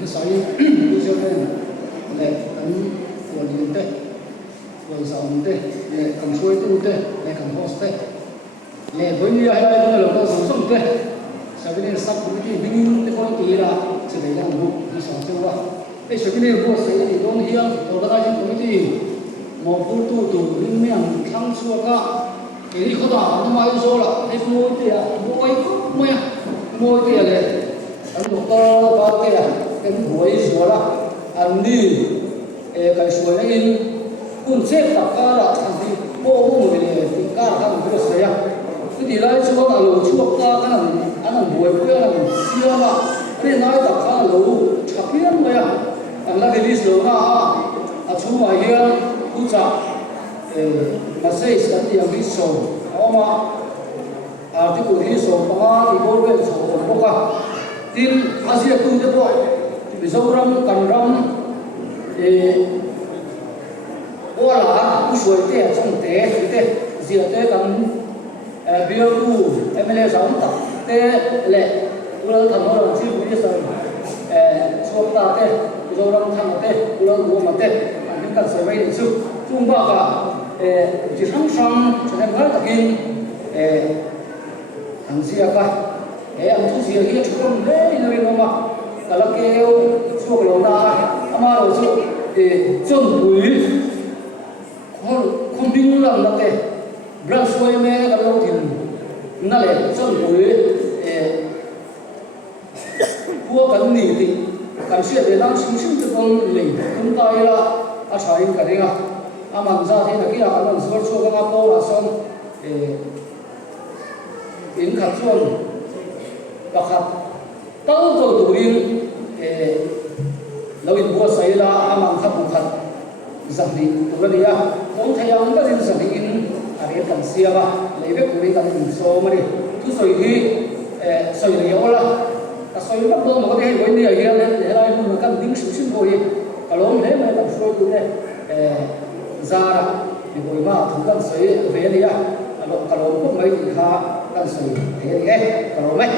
cái sợi tôi cho nên là ấn quần điện tê quần sầu tê là cầm xuôi tu tê là cầm host tê là với như ai đây là nó sống sống tê sau cái này sắp cũng cái bình cái con kia là sẽ phải làm vụ đi sống chưa qua cái sau cái này vô sẽ thì con hiang rồi cái này cũng cái một phút tu tu linh miệng thăng xua cả cái khó tả nó mai số là cái môi kia môi kia này anh đọc to ba cái môi số là anh đi cái số này in kun xếp tất cả là thằng gì bộ bộ người này thì cả là thằng cái số này cái gì đấy số là lỗ chuột ta cái này anh làm môi kia là xưa mà cái này tất cả là lỗ chặt biến vậy anh là cái lý số là chúng mày kia cũng chả mà xây cái gì lý số mà cái cụ lý số mà thì có cái số của nó cả tin Asia cũng thế thôi bây giờ ram cần ram qua là cũng suy thế trong thế gì thế cần biểu cụ MLA sống tập thế lệ tôi thằng nó là chỉ biết sao số ta thế bây giờ ram thằng thế tôi mua mà thế anh cần phải vay được chứ chúng ta cả chỉ thằng sang cho nên phải tập in thằng xia cả anh chú xia kia chụp con đấy rồi mà cả là kêu số cái lâu ta ama rồi số chân quỷ không biết là cái brand xoay mẹ cái lâu thì nó lại chân quỷ vua cần nỉ thì cần xia để đang sinh sinh cho con lì chúng ta là sai cái đấy à mình ra thì là cái là mình số cái ngáp là xong in khát xuân và khát tao rồi tụi in lâu in bua say là mình khát bụng khát rằng đi tụi nó đi à không thấy ông cái gì rằng đi in cái cần xia mà lấy về tụi cần số mà đi thứ soi đi soi nhiều là soi bắt đầu mà có thể quên đi ở kia để lại mình cần tính sự sinh hồi cả lối thế mà cần soi tụi này ra thì hồi mà thằng cần soi về đi à cả lối cũng mấy thì khá cần soi thế thì cái cả lối mấy